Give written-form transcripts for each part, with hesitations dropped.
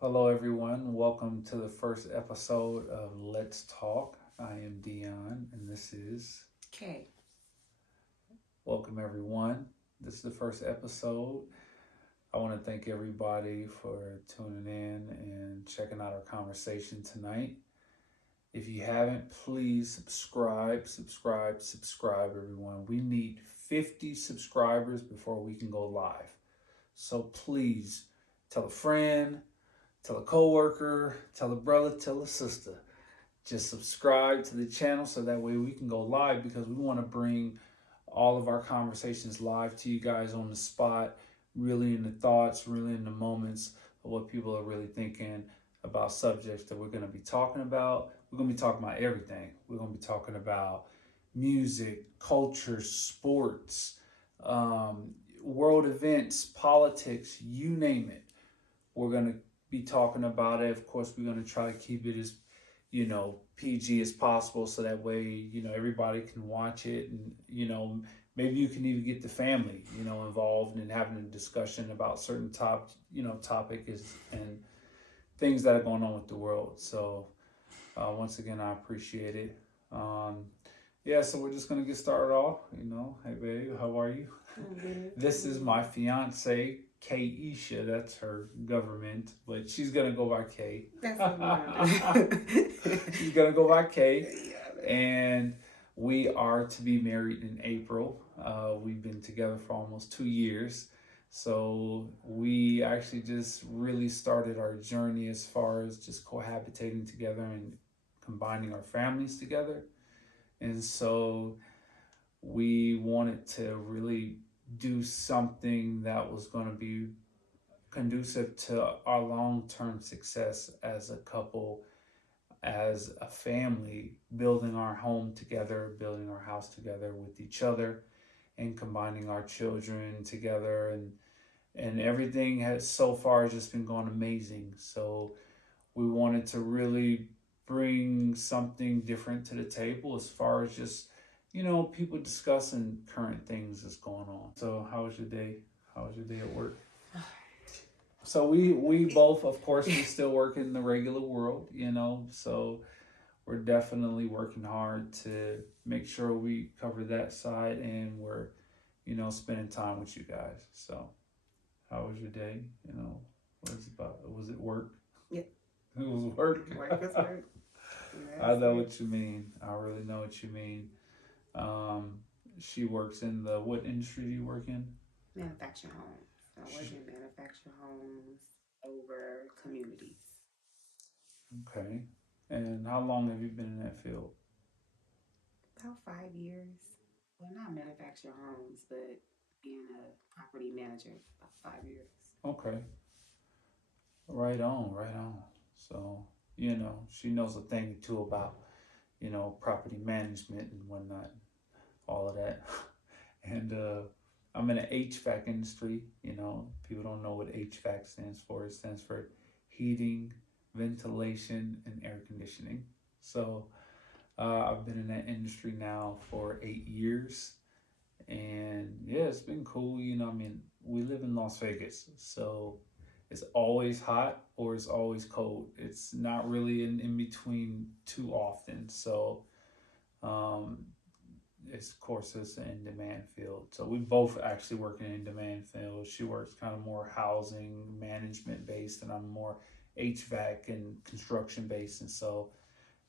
Hello, everyone. Welcome to the first episode of Let's Talk. I am Dion, and this is Kay. welcome, everyone. This is the first episode. I want to thank everybody for tuning in and checking out our conversation tonight. If you haven't, please subscribe, everyone. We need 50 subscribers before we can go live. So please tell a friend, tell a coworker, tell a brother, tell a sister. Just subscribe to the channel so that way we can go live because we want to bring all of our conversations live to you guys on the spot, really in the thoughts, really in the moments of what people are really thinking about subjects that we're going to be talking about. We're going to be talking about everything. We're going to be talking about music, culture, sports, world events, politics, you name it. We're going to be talking about it. Of course, we're going to try to keep it as PG as possible so that way everybody can watch it, and maybe you can even get the family involved in having a discussion about certain topic is and things that are going on with the world. So once again, I appreciate it. Yeah, so we're just gonna get started off. Hey babe, how are you? This is my fiance, Kaisha. That's her government, but she's gonna go by K. She's gonna go by K, and we are to be married in April. We've been together for almost 2 years, so we actually just really started our journey as far as just cohabitating together and combining our families together. And so we wanted to really do something that was going to be conducive to our long-term success as a couple, as a family, building our home together, building our house together with each other, and combining our children together. And everything has so far just been going amazing. So we wanted to really bring something different to the table as far as just people discussing current things that's going on. So how was your day? How was your day at work? So we both, of course, we still work in the regular world, so we're definitely working hard to make sure we cover that side, and we're spending time with you guys. So how was your day? Was it work? Yep. It was work. Work is work. I know what you mean. I really know what you mean. Um, she works in the what industry do you work in? Manufactured homes. I work in manufactured homes over communities. Okay. And how long have you been in that field? About 5 years. Well, not manufactured homes, but being a property manager about 5 years. Okay. Right on, right on. So, she knows a thing or two about, property management and whatnot, all of that. And I'm in the HVAC industry. People don't know what HVAC stands for. It stands for heating, ventilation, and air conditioning. So I've been in that industry now for 8 years. And yeah, it's been cool. We live in Las Vegas. So it's always hot or it's always cold. It's not really in between too often. So um, it's of course it's an in demand field. So we both actually work in demand field. She works kind of more housing management based, and I'm more HVAC and construction based. And so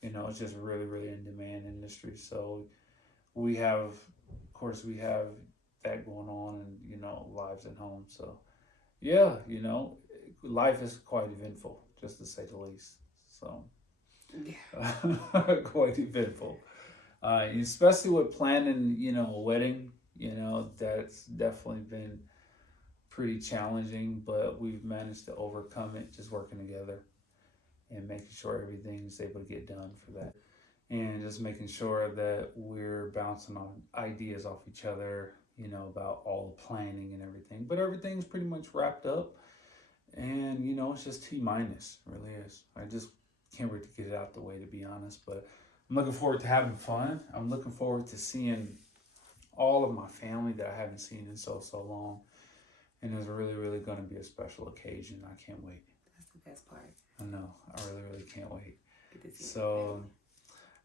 it's just really really in demand industry. So we have, of course, we have that going on, and lives at home. So yeah, life is quite eventful, just to say the least. So Yeah. quite eventful. Especially with planning, a wedding, that's definitely been pretty challenging, but we've managed to overcome it just working together and making sure everything's able to get done for that. And just making sure that we're bouncing on ideas off each other, about all the planning and everything. But everything's pretty much wrapped up, and it's just T minus, really is. I just can't wait to get it out the way, to be honest. But I'm looking forward to having fun. I'm looking forward to seeing all of my family that I haven't seen in so long, and it's really really going to be a special occasion. I can't wait. That's the best part. I know. I really, really can't wait. Get to see my So,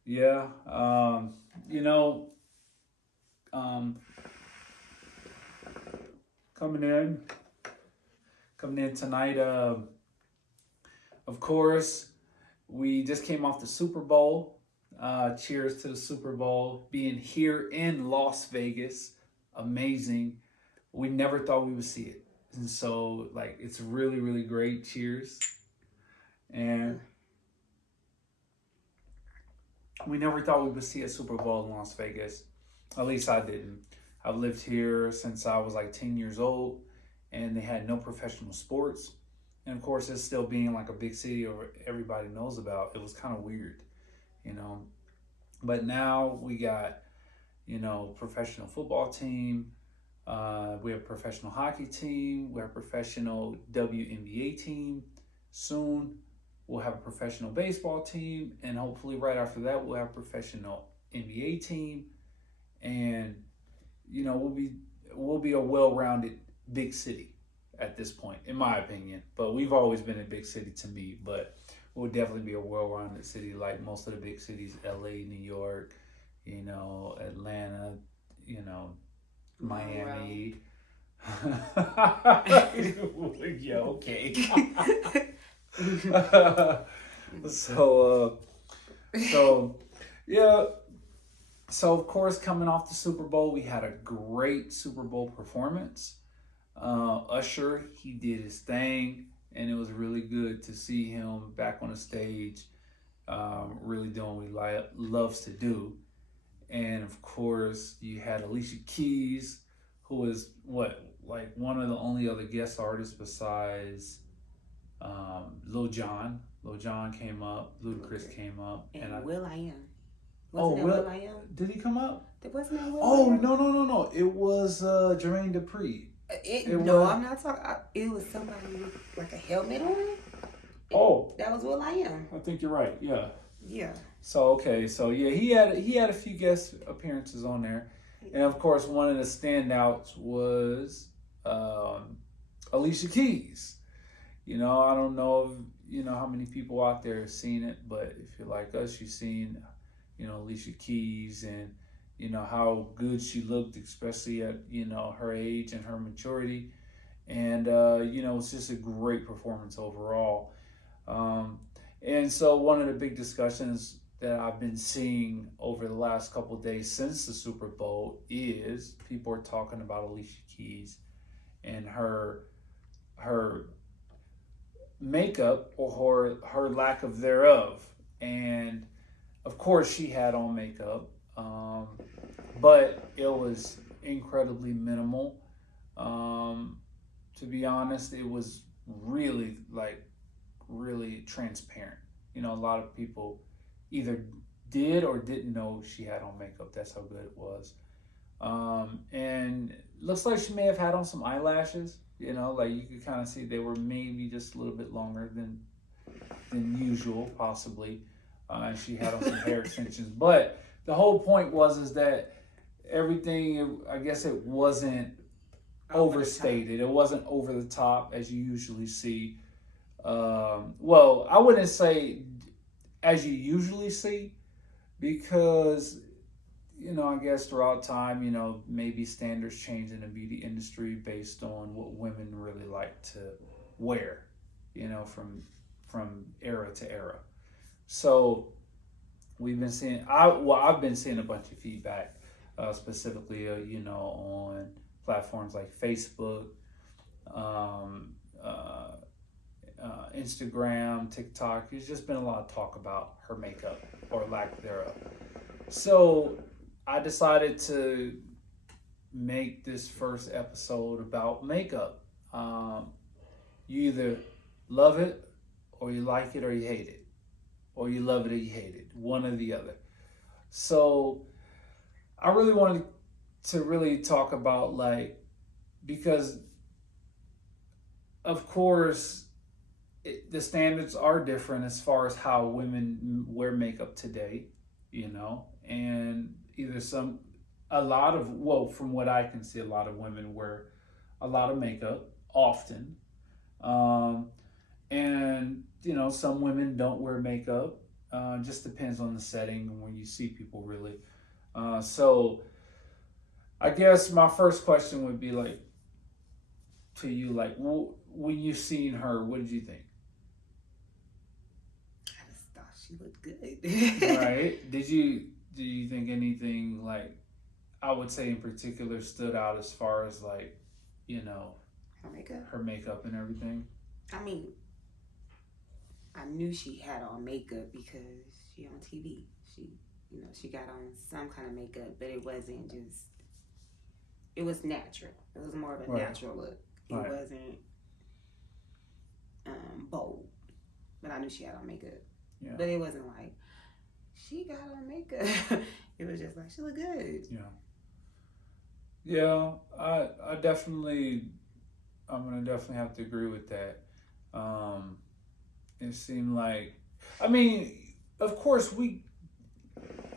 family. yeah, you know, um, coming in, coming in tonight. Of course, we just came off the Super Bowl. Cheers to the Super Bowl being here in Las Vegas. Amazing. We never thought we would see it, and so like it's really, really great. Cheers. And we never thought we would see a Super Bowl in Las Vegas. At least I didn't. I've lived here since I was like 10 years old, and they had no professional sports. And of course, it's still being like a big city or everybody knows about. It was kind of weird, you know. But now we got, professional football team. We have professional hockey team. We have professional WNBA team. Soon, we'll have a professional baseball team, and hopefully, right after that, we'll have a professional NBA team, and we'll be a well-rounded big city at this point, in my opinion. But we've always been a big city to me, but we'll definitely be a well-rounded city like most of the big cities: LA, New York, Atlanta, Miami. Yeah, okay. so, so yeah. So of course, coming off the Super Bowl, we had a great Super Bowl performance. Usher, he did his thing, and it was really good to see him back on the stage, really doing what he loves to do. And of course, you had Alicia Keys, who was like one of the only other guest artists besides Lil Jon. Lil Jon came up, Ludacris came up, and Will I Am. Oh, Wasn't that Will I Am? Did he come up? Wasn't that Will Oh, I Am? no. It was Jermaine Dupri. I'm not talking. It was somebody with like a helmet on. Oh, that was Will I Am. I think you're right. Yeah. Yeah. So okay, so yeah, he had a few guest appearances on there, and of course, one of the standouts was Alicia Keys. I don't know if how many people out there have seen it, but if you're like us, you've seen Alicia Keys, and how good she looked, especially at her age and her maturity, and it's just a great performance overall. And so one of the big discussions that I've been seeing over the last couple of days since the Super Bowl is people are talking about Alicia Keys and her makeup or her lack of thereof. And of course, she had on makeup, but it was incredibly minimal. To be honest, it was really transparent. A lot of people either did or didn't know she had on makeup. That's how good it was. And looks like she may have had on some eyelashes. Like you could kind of see they were maybe just a little bit longer than usual, possibly. And she had on some hair extensions. But the whole point is that everything, I guess it wasn't overstated. It wasn't over the top as you usually see. Well, I wouldn't say as you usually see, because I guess throughout time, maybe standards change in the beauty industry based on what women really like to wear, from era to era. So we've been seeing, I've been seeing a bunch of feedback, specifically, on platforms like Facebook, Instagram, TikTok. There's just been a lot of talk about her makeup or lack thereof. So I decided to make this first episode about makeup. You either love it or you like it or you hate it, or you love it or you hate it, one or the other. So I really wanted to really talk about, because of course the standards are different as far as how women wear makeup today, and from what I can see, a lot of women wear a lot of makeup often. And some women don't wear makeup. Just depends on the setting and when you see people really. So I guess my first question would be like to you, like when you seen her, what did you think? I just thought she looked good. Right? Do you think anything like I would say in particular stood out as far as like, you know, Her makeup. her makeup and everything? I mean, I knew she had on makeup because she on TV. She got on some kind of makeup, but it wasn't just. It was natural. It was more of a Right. natural look. It Right. wasn't bold. But I knew she had on makeup. Yeah. But it wasn't like she got on makeup. It was just like she looked good. Yeah. Yeah, I definitely, I'm gonna definitely have to agree with that. It seemed like, I mean, of course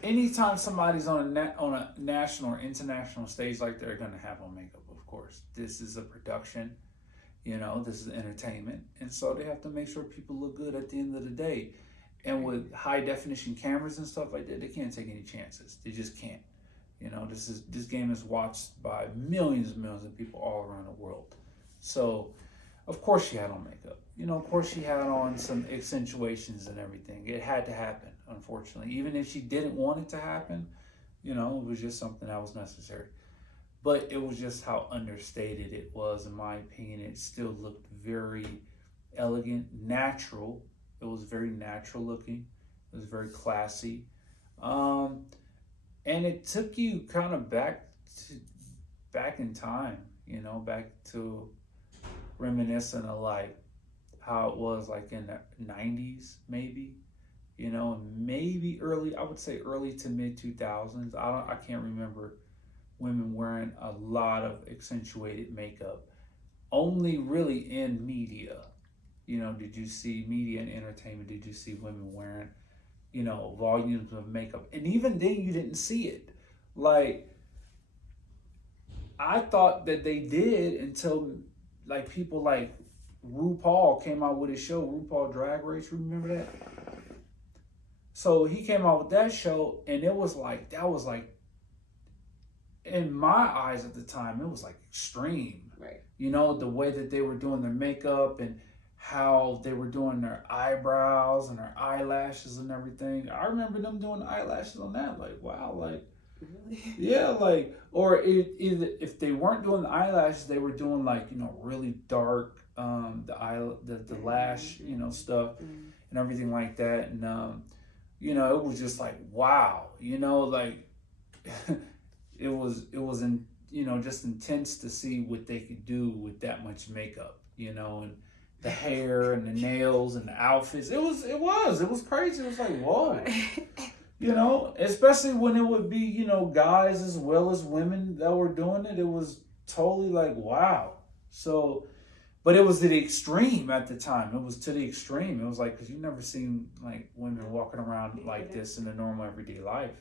anytime somebody's on on a national or international stage, like they're gonna have on makeup. Of course, this is a production. This is entertainment, and so they have to make sure people look good at the end of the day. And with high definition cameras and stuff like that, they can't take any chances. They just can't. This game is watched by millions and millions of people all around the world. So, of course, she had on makeup. Of course, she had on some accentuations and everything. It had to happen, unfortunately. Even if she didn't want it to happen, it was just something that was necessary. But it was just how understated it was, in my opinion. It still looked very elegant, natural. It was very natural looking. It was very classy. And it took you kind of back in time, back to reminiscent of like how it was like in the 90s, maybe, maybe I would say early to mid 2000s. I can't remember women wearing a lot of accentuated makeup. Only really in media, did you see media and entertainment? Did you see women wearing, volumes of makeup? And even then, you didn't see it. Like, I thought that they did until, like, people like RuPaul came out with his show, RuPaul Drag Race. Remember that? So he came out with that show, and that was like, in my eyes at the time, it was like extreme. Right. The way that they were doing their makeup and how they were doing their eyebrows and their eyelashes and everything. I remember them doing eyelashes on that. Like, wow, like, Really? yeah, like, or either if they weren't doing the eyelashes, they were doing like, really dark, the lash, stuff and everything like that. And, it was just like, wow, like, it was just intense to see what they could do with that much makeup, and the hair and the nails and the outfits. It was crazy. It was like, whoa, especially when it would be, guys as well as women that were doing it. It was totally like, wow. So, but it was to the extreme at the time. It was to the extreme. It was like, because you never seen like women walking around like this in a normal everyday life.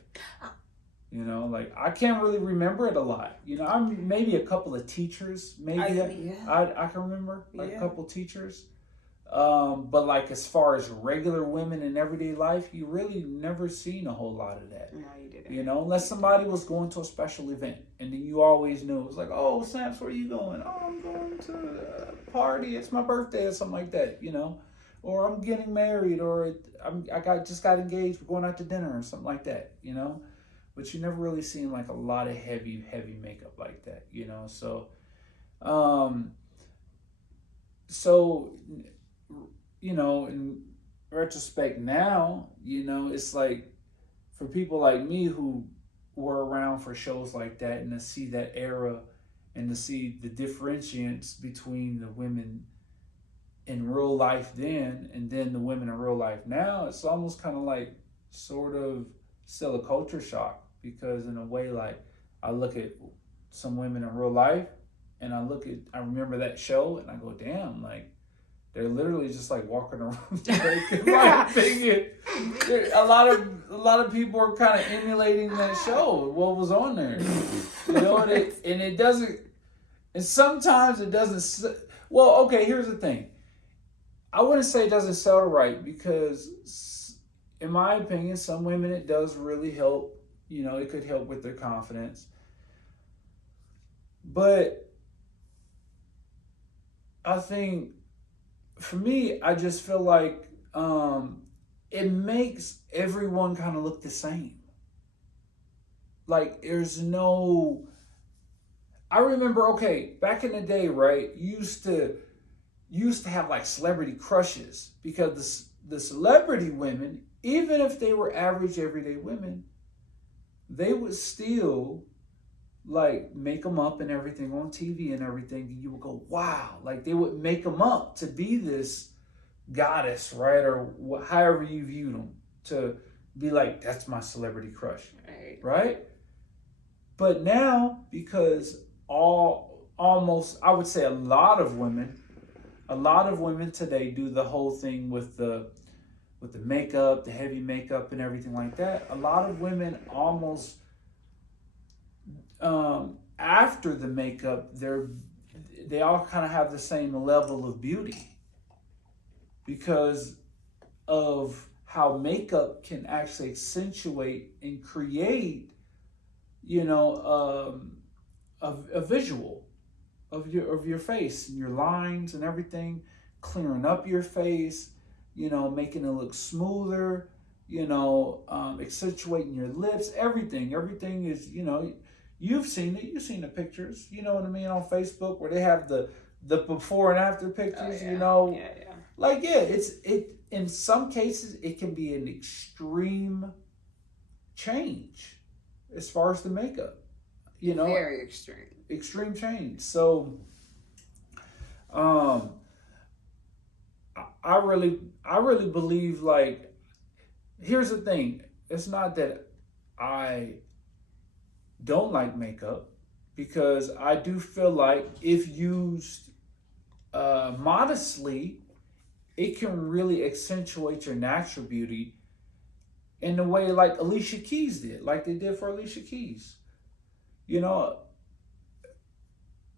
Like I can't really remember it a lot. I'm maybe a couple of teachers, maybe I can remember like a couple teachers. But like as far as regular women in everyday life, you really never seen a whole lot of that. No, you didn't. Unless somebody was going to a special event, and then you always knew it was like, oh, Samps, where are you going? Oh, I'm going to a party. It's my birthday or something like that. Or I'm getting married, or just got engaged. We're going out to dinner or something like that. But you never really seen like a lot of heavy makeup like that, So, in retrospect now, it's like for people like me who were around for shows like that and to see that era and to see the differentiates between the women in real life then and then the women in real life now, it's almost kind of like sort of still a culture shock. Because in a way, like I look at some women in real life and I remember that show and I go, damn, like they're literally just like walking around. Like, thinking, a lot of people are kind of emulating that show, what was on there. And it doesn't, and sometimes it doesn't, well, okay, here's the thing. I wouldn't say it doesn't sell right because, in my opinion, some women it does really help. You know, it could help with their confidence. But I think for me, I just feel like it makes everyone kind of look the same. Like there's no. I remember, okay, back in the day, right? You used to have like celebrity crushes because the celebrity women, even if they were average everyday women, they would still like make them up and everything on TV and everything. And you would go, wow, like they would make them up to be this goddess, right? Or however you viewed them to be like, that's my celebrity crush, Right. right? But now, because almost, I would say a lot of women today do the whole thing with the makeup, the heavy makeup, and everything like that. A lot of women almost after the makeup, they all kind of have the same level of beauty because of how makeup can actually accentuate and create, you know, a visual of your face and your lines and everything, clearing up your face, you know, making it look smoother, you know, accentuating your lips, everything is, you know, you've seen it, you've seen the pictures, you know what I mean, on Facebook where they have the before and after Oh pictures, yeah. you know, Yeah, yeah. like yeah, it in some cases it can be an extreme change as far as the makeup, you know, Very extreme. extreme change. So um I really believe like here's the thing. It's not that I don't like makeup because I do feel like if used modestly, it can really accentuate your natural beauty in the way like Alicia Keys did, like they did for Alicia Keys. You know,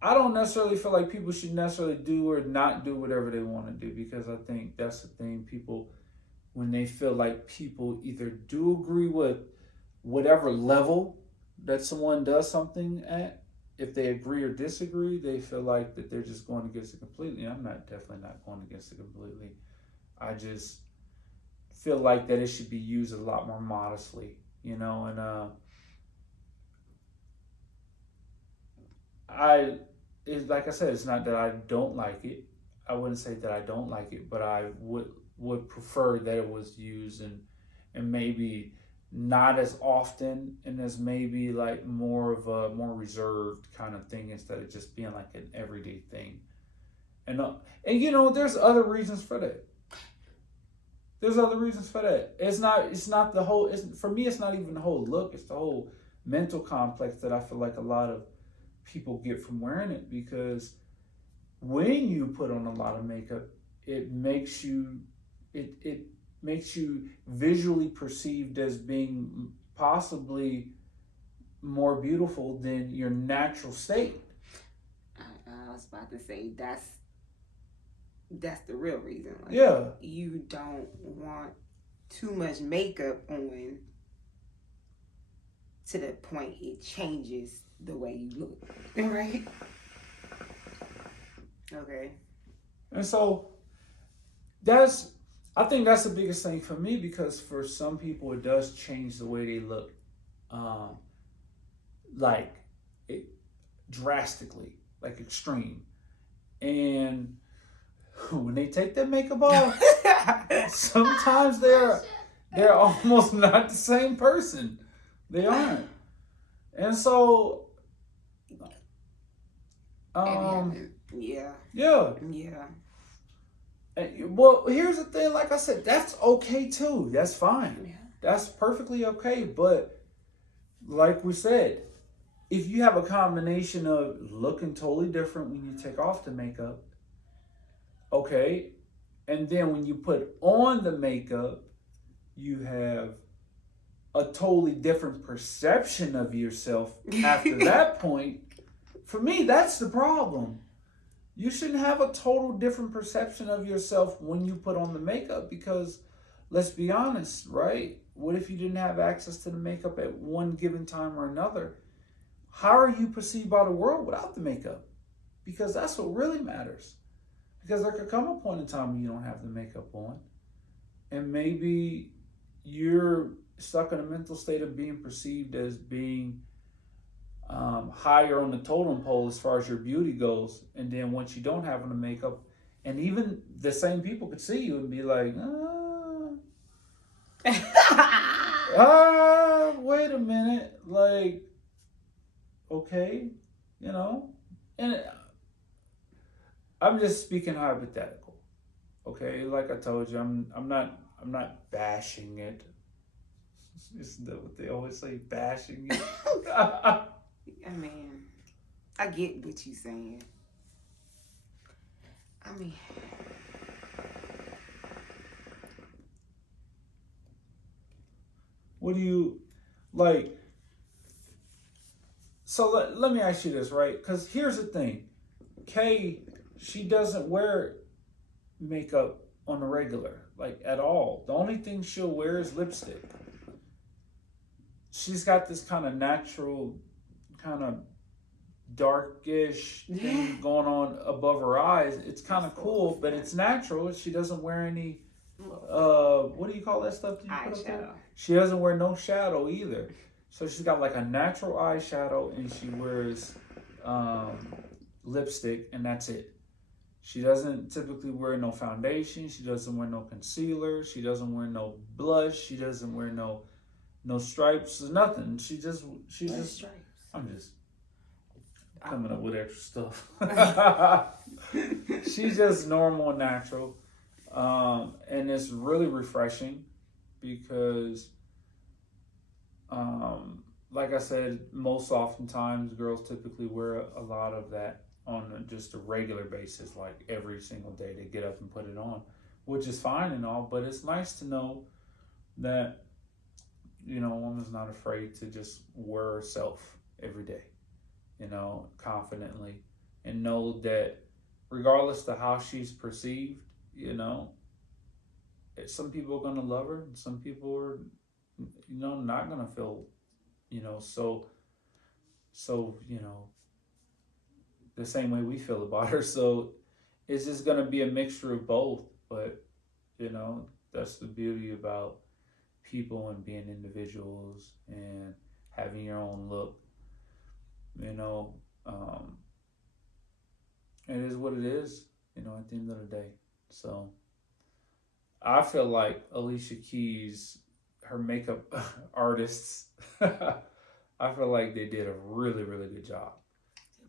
I don't necessarily feel like people should necessarily do or not do whatever they want to do because I think that's the thing. People, when they feel like people either do agree with whatever level that someone does something at, if they agree or disagree, they feel like that they're just going against it completely. I'm not definitely not going against it completely. I just feel like that it should be used a lot more modestly, you know, and I it's like I said, it's not that I don't like it. I wouldn't say that I don't like it, but I would prefer that it was used and maybe not as often and as maybe like more of a more reserved kind of thing instead of just being like an everyday thing. And you know, there's other reasons for that. There's other reasons for that. It's not the whole. For me. It's not even the whole look. It's the whole mental complex that I feel like a lot of people get from wearing it because when you put on a lot of makeup, it makes you it makes you visually perceived as being possibly more beautiful than your natural state. I was about to say that's the real reason. Like Yeah. you don't want too much makeup on to the point it changes the way you look. Right? Okay. And so that's I think that's the biggest thing for me because for some people it does change the way they look, um, like it drastically, like extreme. And when they take that makeup off, sometimes they're almost not the same person. They aren't. And so um Yeah. yeah. Yeah. Well, here's the thing, like I said, that's okay too. That's fine. Yeah. That's perfectly okay. But like we said, if you have a combination of looking totally different when you take off the makeup, okay, and then when you put on the makeup, you have a totally different perception of yourself after that point. For me, that's the problem. you shouldn't have a total different perception of yourself when you put on the makeup, because let's be honest, right? What if you didn't have access to the makeup at one given time or another? How are you perceived by the world without the makeup? Because that's what really matters. Because there could come a point in time when you don't have the makeup on, and maybe you're stuck in a mental state of being perceived as being higher on the totem pole as far as your beauty goes. And then once you don't have on the makeup, and even the same people could see you and be like, wait a minute, like, okay, you know, and I'm just speaking hypothetical, okay? Like I told you, I'm not bashing it. Isn't that what they always say, bashing it? I mean, I get what you're saying. I mean, What do you like? So let me ask you this, right? Because here's the thing, Kay, she doesn't wear makeup on the regular, like at all. The only thing she'll wear is lipstick. She's got this kind of natural, kind of darkish thing going on above her eyes. It's kind of cool, but it's natural. She doesn't wear any what do you call that stuff that you put up there? She doesn't wear no shadow either. So she's got like a natural eyeshadow, and she wears lipstick, and that's it. She doesn't typically wear no foundation. She doesn't wear no concealer. She doesn't wear no blush. She doesn't wear no stripes, nothing. She's just stripes. I'm just coming up with extra stuff. She's just normal and natural. And it's really refreshing because like I said, most oftentimes girls typically wear a lot of that on just a regular basis, like every single day they get up and put it on, which is fine and all, but it's nice to know that, you know, a woman's not afraid to just wear herself every day, you know, confidently, and know that regardless of how she's perceived, you know, some people are going to love her and some people are, you know, not going to feel, you know, so, you know, the same way we feel about her. So it's just going to be a mixture of both. But, you know, that's the beauty about people and being individuals and having your own look, you know. It is what it is, you know, at the end of the day. So I feel like Alicia Keys, her makeup artists, I feel like they did a really, really good job.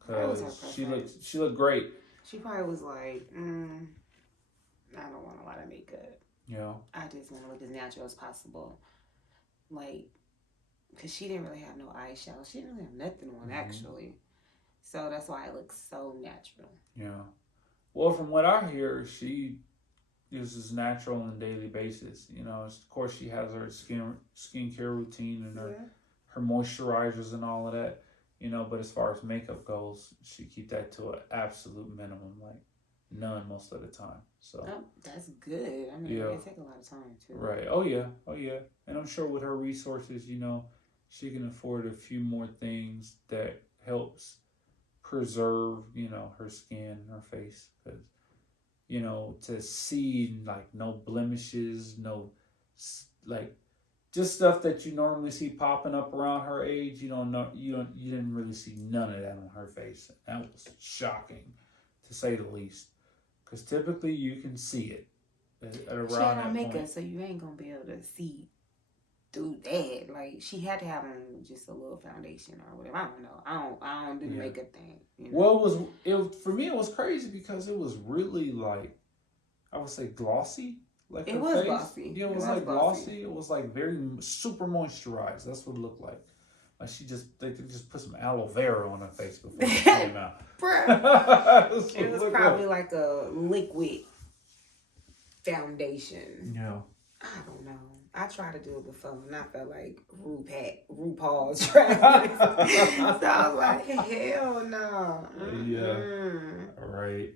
Because she looked great. She probably was like, I don't want a lot of makeup. Yeah. I just want to look as natural as possible. Like, because she didn't really have no eyeshadow. She didn't really have nothing on, actually. So that's why it looks so natural. Yeah. Well, from what I hear, she uses natural on a daily basis. You know, of course, she has her skincare routine and her moisturizers and all of that. You know, but as far as makeup goes, she keep that to an absolute minimum, like none most of the time. So that's good. I mean, it takes a lot of time too. Right. Oh yeah. And I'm sure with her resources, you know, she can afford a few more things that helps preserve, you know, her skin, her face, because, you know, to see like no blemishes, no like just stuff that you normally see popping up around her age, you didn't really see none of that on her face. That was shocking, to say the least, because typically you can see it at around she had that on makeup, point. so you ain't gonna be able to see through that. Like, she had to have on just a little foundation or whatever. I don't know. I don't do the makeup thing. You know? Well, for me it was crazy because it was really, like, I would say glossy. Like it her was face. glossy. Yeah, it was like glossy. It was like very super moisturized. That's what it looked like. Like they just put some aloe vera on her face before she came out. It was probably like a liquid foundation. Yeah. I don't know. I tried to do it before and I felt like RuPaul's trying. So I was like, hell no. Yeah. Right.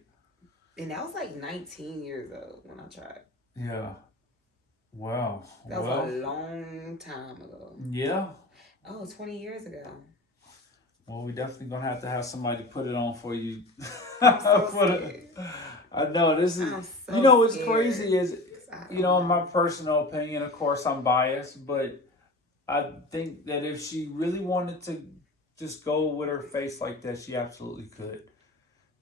And that was like 19 years old when I tried. Yeah. Wow. That was Well, a long time ago. yeah. Oh, 20 years ago. Well, we definitely gonna have somebody put it on for you. I'm so scared. I know this is. I'm You so know what's scared. crazy is, 'Cause I you don't know, in my know. personal opinion, of course, I'm biased, but I think that if she really wanted to just go with her face like that, she absolutely could.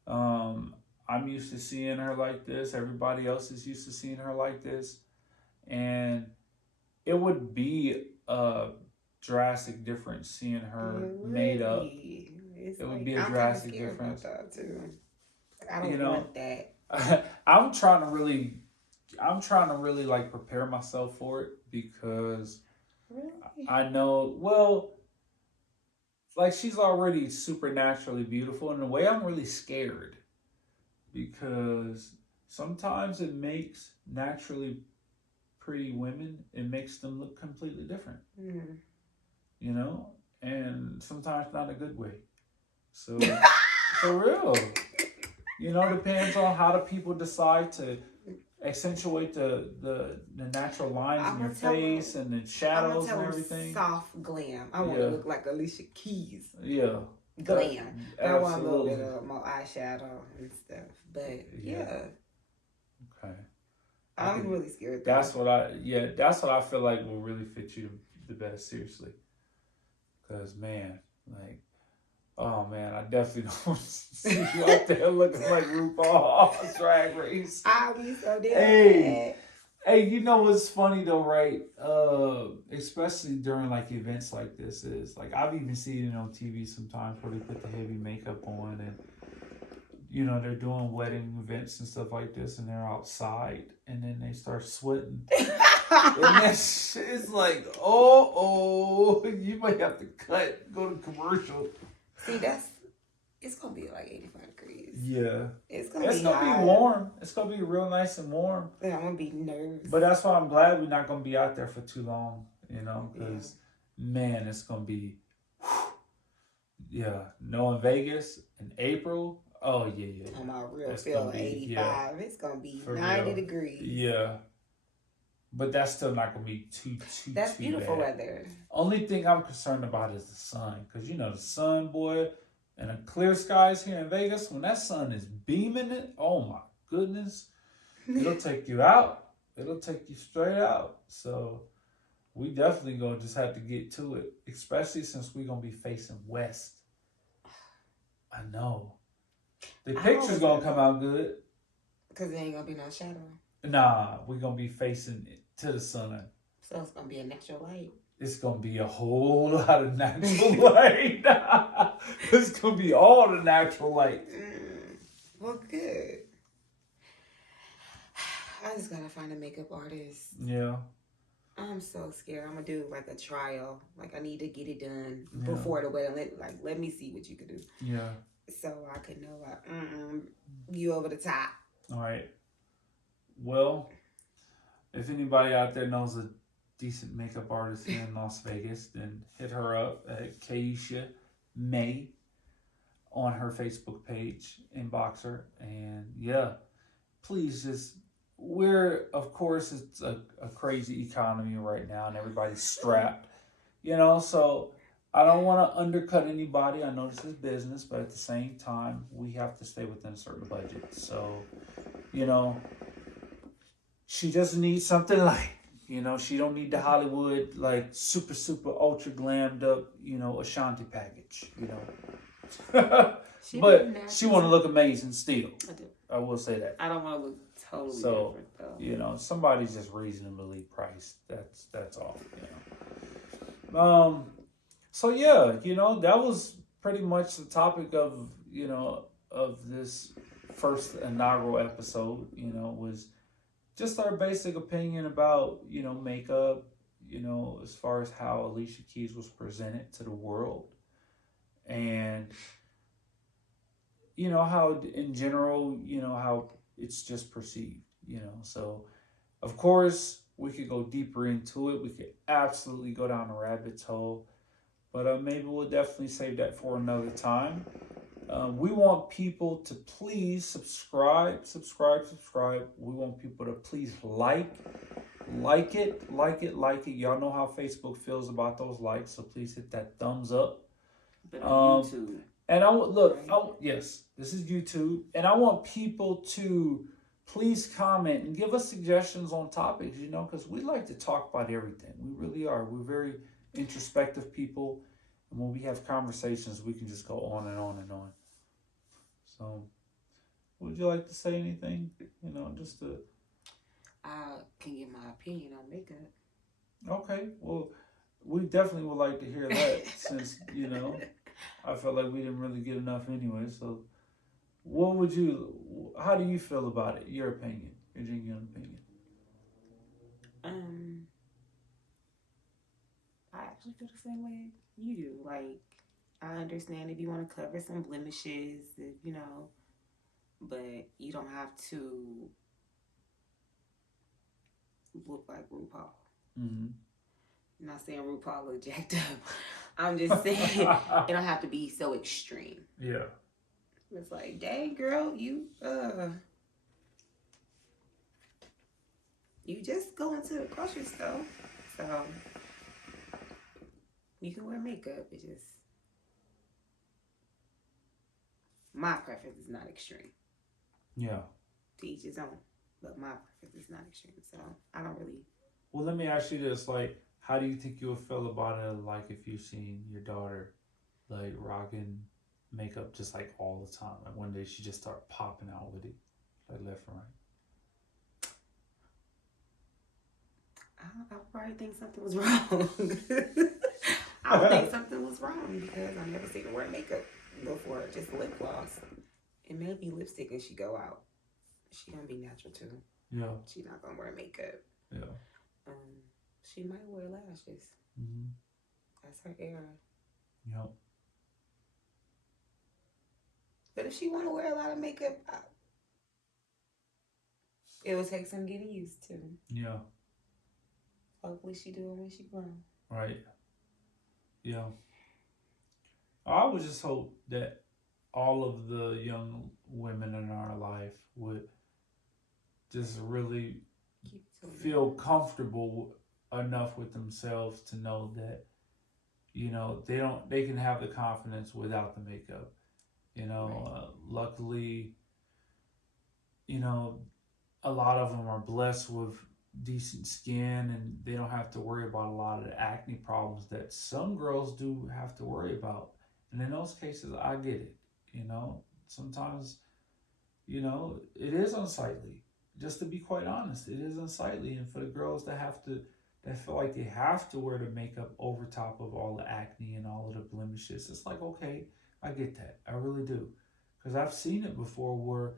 I'm used to seeing her like this. Everybody else is used to seeing her like this, and it would be a drastic difference seeing her It made would up. be. It's It would like be a I'm kind of drastic scared about difference. that too. I You don't know, want that. I'm trying to really, like prepare myself for it because Really? I know, well, like she's already supernaturally beautiful. In a way, I'm really scared because sometimes it makes naturally pretty women, it makes them look completely different, Mm. you know, and sometimes not a good way. So, for real, you know, depends on how the people decide to accentuate the natural lines in I'm your gonna tell them. face and the I'm gonna shadows tell and them everything. soft glam. I want to Yeah, look like Alicia Keys yeah, glam, but I want a little bit absolutely. of more eyeshadow and stuff. But Yeah, yeah, okay. I I'm could. really scared though. That's what I feel like will really fit you the best. Seriously, because man, like, oh man, I definitely don't want to see you out there looking like RuPaul's Drag Race. I'll be so damn Hey, bad. hey, you know what's funny though, right? Especially during like events like this is like I've even seen it on TV sometimes where they put the heavy makeup on and you know they're doing wedding events and stuff like this and they're outside and then they start sweating and that shit is like you might have to go to commercial. See, it's gonna be like 85 degrees. Yeah, It's gonna it's be gonna be hot. warm. It's gonna be real nice and warm. And I'm gonna be nervous. But that's why I'm glad we're not gonna be out there for too long. You know, Yeah. because man, it's gonna be yeah. Knowing Vegas in April. Oh yeah. On my real It's feel gonna be 85. It's gonna be for 90 real. degrees. Yeah. But that's still not gonna be That's too beautiful bad. weather. Only thing I'm concerned about is the sun, because you know the sun, boy, and the clear skies here in Vegas. When that sun is beaming it, oh my goodness, it'll take you out. It'll take you straight out. So we definitely gonna just have to get to it, especially since we're gonna be facing west. I know the picture's gonna come out good. Because there ain't gonna be no shadow. Nah, we're gonna be facing it to the sun. So it's gonna be a natural light. It's gonna be a whole lot of natural light. It's gonna be all the natural light. Well, good. I just gotta find a makeup artist. Yeah. I'm so scared. I'm gonna do like a trial. Like I need to get it done before the wedding. Let me see what you can do. Yeah. So I could know you over the top. All right. Well, if anybody out there knows a decent makeup artist here in Las Vegas, then hit her up at Kaisha May on her Facebook page, inbox her, and yeah, please just. Of course, it's a crazy economy right now, and everybody's strapped, you know. So I don't want to undercut anybody. I know this is business, but at the same time, we have to stay within a certain budget. So, you know, she just needs something light. You know, she don't need the Hollywood like super ultra glammed up, you know, Ashanti package. You know, but she want to look amazing still. I do. I will say that. I don't want to look totally different though. You know, somebody's just reasonably priced. That's all. You know. So yeah, you know, that was pretty much the topic of this first inaugural episode. You know, was just our basic opinion about, you know, makeup, you know, as far as how Alicia Keys was presented to the world. And, you know, how in general, you know, how it's just perceived, you know. So, of course, we could go deeper into it. We could absolutely go down a rabbit hole. But maybe we'll definitely save that for another time. We want people to please subscribe. We want people to please like it. Y'all know how Facebook feels about those likes, so please hit that thumbs up. But on Um, YouTube, and I look, right? yes, this is YouTube, and I want people to please comment and give us suggestions on topics. Because we like to talk about everything. We really are. We're very introspective people, and when we have conversations, we can just go on and on and on. So, would you like to say anything? Just to. I can give my opinion on makeup. Okay, well, we definitely would like to hear that since I felt like we didn't really get enough anyway. So, what would you? How do you feel about it? Your opinion, your genuine opinion. um, I actually feel the same way you do. Like, I understand if you want to cover some blemishes, but you don't have to look like RuPaul. Mm-hmm. I'm not saying RuPaul look jacked up. I'm just saying it don't have to be so extreme. Yeah. It's like, dang girl, you just go into the grocery store, so you can wear makeup. It just my preference is not extreme. Yeah. To each his own, but my preference is not extreme. So I don't really. Well, let me ask you this: like, how do you think you'll feel about it? Like, if you've seen your daughter, like, rocking makeup just like all the time, like one day she just start popping out with it, like left and right. I probably think something was wrong. I would think something was wrong because I never seen her wear makeup before, just lip gloss. And maybe lipstick if she go out. She gonna be natural too. Yeah. She not gonna wear makeup. Yeah. She might wear lashes. Mm-hmm. That's her era. Yep. But if she want to wear a lot of makeup, it will take some getting used to. Yeah. Hopefully she do it when she grown. Right. Yeah. I would just hope that all of the young women in our life would just really feel comfortable enough with themselves to know that they can have the confidence without the makeup. Right. Luckily, you know a lot of them are blessed with decent skin and they don't have to worry about a lot of the acne problems that some girls do have to worry about. And in those cases, I get it. Sometimes, it is unsightly. Just to be quite honest, it is unsightly. And for the girls that feel like they have to wear the makeup over top of all the acne and all of the blemishes, it's like, okay, I get that. I really do. Because I've seen it before where,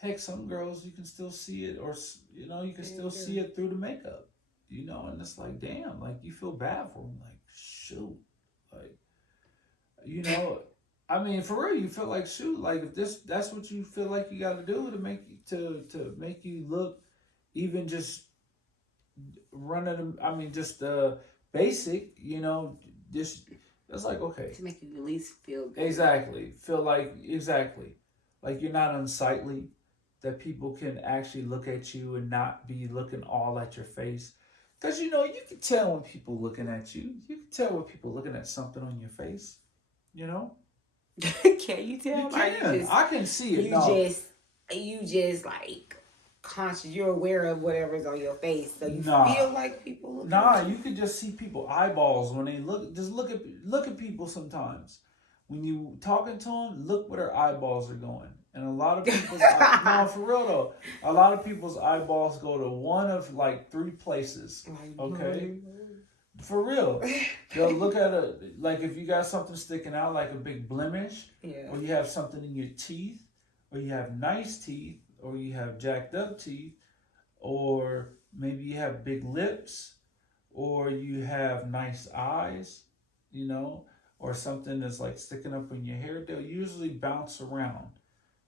heck, some girls you can still see it, or you can still see it through the makeup. And it's like, damn, like you feel bad for them. Like, shoot, like, you know, I mean, for real, you feel like, shoot, like if that's what you feel like you got to do to make you look even just running. I mean, just basic, just that's like, okay, To make you at least feel good. exactly, feel like exactly, like you're not unsightly, that people can actually look at you and not be looking all at your face. Because you can tell when people looking at you. You can tell when people looking at something on your face. You know. Can you tell? You can. I can see it. You just like conscious. You're aware of whatever's on your face, so you Nah. feel like people look. Nah, you can just see people eyeballs when they look. Just look at people sometimes. When you talking to them, look where their eyeballs are going. And a lot of people's no, for real though, a lot of people's eyeballs go to one of like three places. Okay, for real. They'll look at like if you got something sticking out like a big blemish, Yeah. or you have something in your teeth, or you have nice teeth, or you have jacked up teeth, or maybe you have big lips, or you have nice eyes, or something that's like sticking up in your hair. They'll usually bounce around.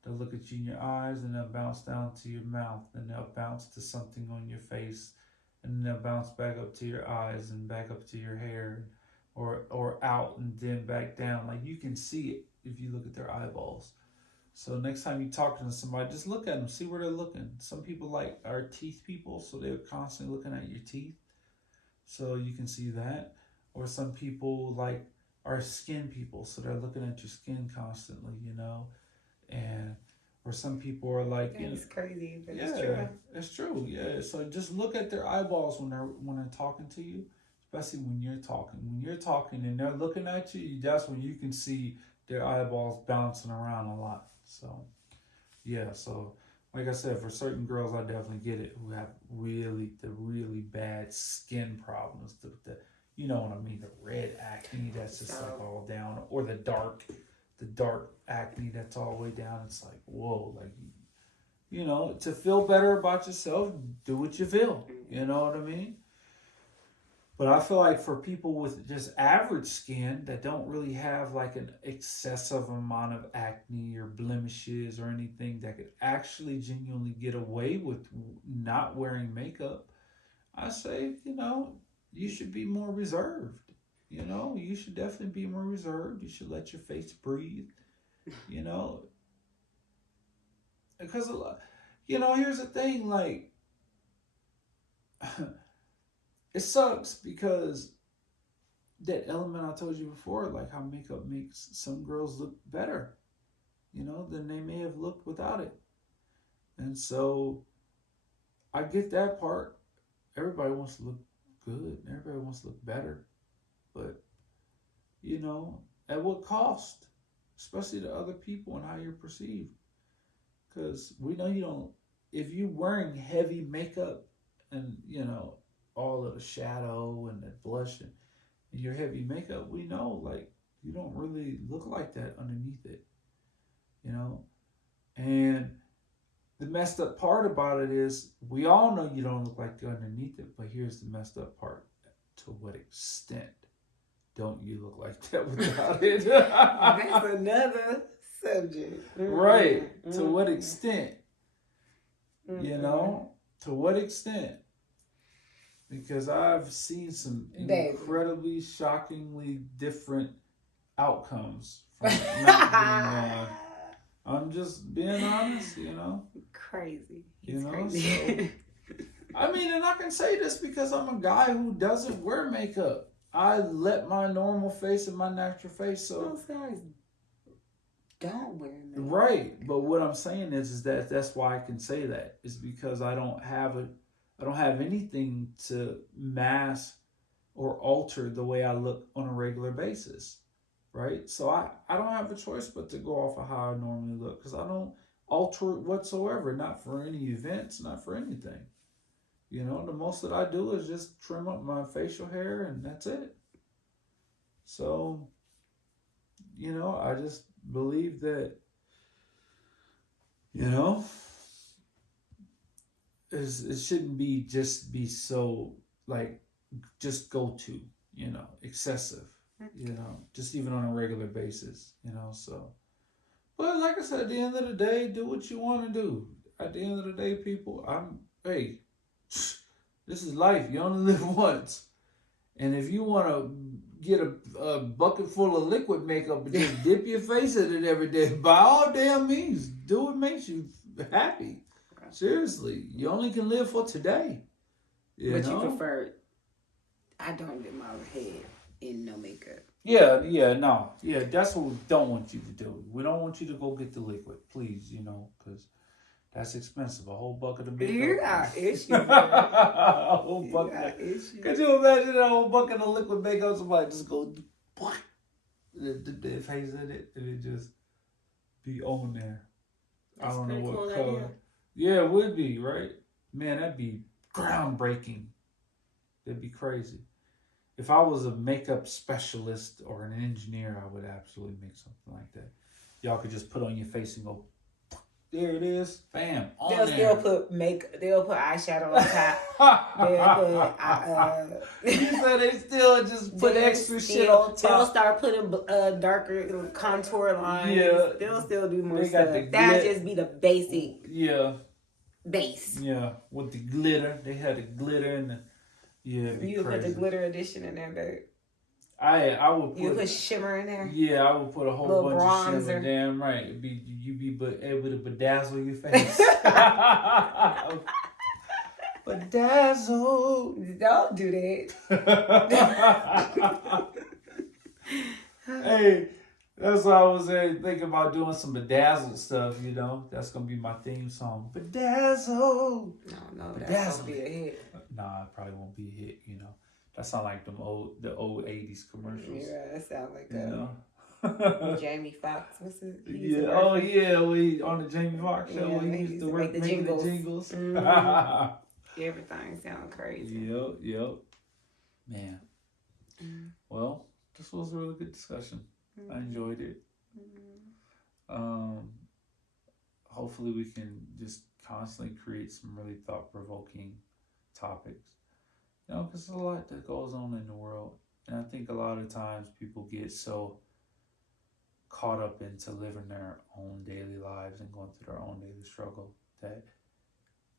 They'll look at you in your eyes and they'll bounce down to your mouth and they'll bounce to something on your face and then they'll bounce back up to your eyes and back up to your hair or out and then back down. Like you can see it. if you look at their eyeballs. So next time you're talking to somebody, just look at them, see where they're looking. Some people like are teeth people, so they're constantly looking at your teeth, so you can see that. Or some people like are skin people, so they're looking at your skin constantly, and or some people are like, That's crazy, but yeah, it's true. it's true. Yeah, so just look at their eyeballs when they're talking to you, especially when you're talking. When you're talking and they're looking at you, that's when you can see their eyeballs bouncing around a lot. So yeah, so like I said, for certain girls, I definitely get it who have really bad skin problems. You know what I mean, the red acne that's just like all down, or the dark acne that's all the way down. It's like, whoa, like, to feel better about yourself, do what you feel. You know what I mean? But I feel like for people with just average skin that don't really have like an excessive amount of acne or blemishes or anything that could actually genuinely get away with not wearing makeup, I say, you should be more reserved. You should definitely be more reserved. You should let your face breathe, you know, because, here's the thing, like, it sucks because that element I told you before, like how makeup makes some girls look better, than they may have looked without it. And so I get that part. Everybody wants to look good. Everybody wants to look better. But, at what cost? Especially to other people and how you're perceived. Because we know you don't, if you're wearing heavy makeup and, all of the shadow and the blush and your heavy makeup, we know, like, you don't really look like that underneath it, And the messed up part about it is we all know you don't look like that underneath it, but here's the messed up part. To what extent don't you look like that without it? That's another subject. Right. To what extent? To what extent? Because I've seen some incredibly, shockingly different outcomes from not being on. I'm just being honest, Crazy. Crazy. So, I mean, and I can say this because I'm a guy who doesn't wear makeup. I let my normal face and my natural face. So most guys don't wear makeup. Right, but what I'm saying is that that's why I can say that. Is because I don't have anything to mask or alter the way I look on a regular basis, right? So I don't have a choice but to go off of how I normally look because I don't alter it whatsoever, not for any events, not for anything. The most that I do is just trim up my facial hair and that's it. So, I just believe that, it shouldn't be so like just go to, excessive, just even on a regular basis, so. But like I said, at the end of the day, do what you want to do. At the end of the day, people, hey, this is life. You only live once. And if you want to get a bucket full of liquid makeup and just dip your face in it every day, by all damn means, do what makes you happy. Seriously, you only can live for today. You prefer, I don't dip my head in no makeup. Yeah, no. Yeah, that's what we don't want you to do. We don't want you to go get the liquid, please, because that's expensive. A whole bucket of makeup. You got issues. A whole bucket. Could you imagine a whole bucket of liquid makeup? Somebody just go, what? The face in it, and it just be on there. That's I don't know what cool color. idea. Yeah, it would be, right? Man, that'd be groundbreaking. That'd be crazy. If I was a makeup specialist or an engineer, I would absolutely make something like that. Y'all could just put on your face and go, there it is, bam, on They'll there. They'll put eyeshadow on top. You said they still just put extra shit on top. They'll start putting darker contour lines. Yeah. They'll still do more They got stuff. the That'd just be the basic. Yeah. Base. Yeah, with the glitter. They had the glitter and the... Yeah, You put the glitter edition in there, babe. I would You put put shimmer in there. yeah, I would put a whole Little bunch of shimmer. bronzer. Damn right, you be able to bedazzle your face. Bedazzle. Don't do that. Hey, that's why I was thinking about doing some bedazzled stuff. You know, that's gonna be my theme song. Bedazzle. No, that's gonna be a hit. Nah, it probably won't be a hit. You know, that sound like the old '80s commercials. Yeah, that sounds like you know. Jamie Foxx. What's it? Yeah. Oh yeah. We on the Jamie Foxx show. Yeah, he used to work make making the jingles. Mm-hmm. Everything sounds crazy. Yep. Man. Mm. Well, this was a really good discussion. Mm-hmm. I enjoyed it. Mm-hmm. Hopefully we can just constantly create some really thought-provoking topics. You know, because there's a lot that goes on in the world. And I think a lot of times people get so caught up into living their own daily lives and going through their own daily struggle that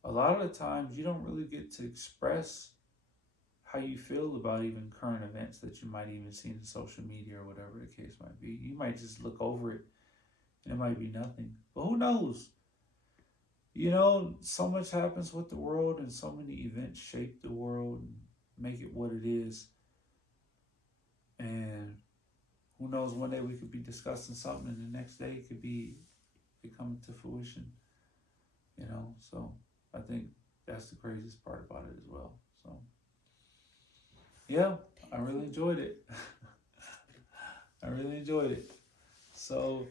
a lot of the times you don't really get to express how you feel about even current events that you might even see in social media or whatever the case might be. You might just look over it and it might be nothing. But who knows? You know, so much happens with the world and so many events shape the world and make it what it is. And who knows, one day we could be discussing something and the next day it could be coming to fruition. You know, so I think that's the craziest part about it as well. So, yeah, I really enjoyed it. I really enjoyed it. So,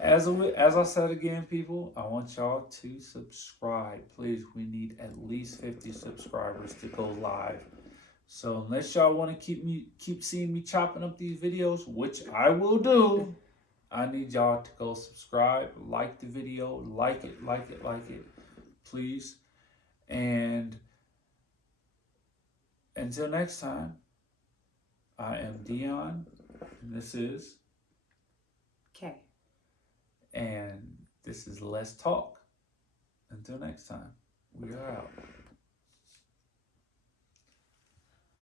as I said again, people, I want y'all to subscribe. Please, we need at least 50 subscribers to go live. So unless y'all want to keep seeing me chopping up these videos, which I will do, I need y'all to go subscribe, like the video, like it, please. And until next time, I am Dion, and this is Kay. And this is Let's Talk. Until next time, we are out.